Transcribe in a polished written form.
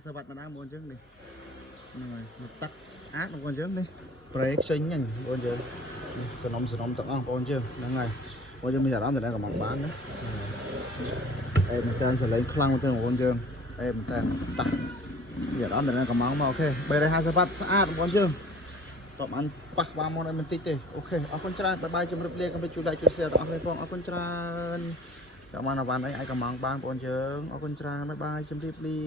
50 វ៉ាត់ម្ដងបងយើងនេះហ្នឹងហើយមកទឹកស្អាតបងយើងនេះប្រេកចេញញ៉ាញ់បងយើងសនំទាំងអស់បងយើងហ្នឹងហើយបងយើងមានអារម្មណ៍តែកំងបានណាអេមែនតើសលេងខ្លាំងមែនតើបងយើងអេមែនតើតាស់មានអារម្មណ៍តែកំងមកអូខេ350 វ៉ាត់ស្អាតបងយើងតបអានប៉ះក្បាលមកឲ្យបន្តិចទេអូខេអរគុណច្រើនបាយជម្រាបលាកុំភ្លេចជួយ like ជួយ share ដល់អស់គ្នាផងអរគុណច្រើនចាំបានអាវ៉ាន់អីអាចកំងបានបងយើងអរគុណច្រើនបាយជម្រាបលា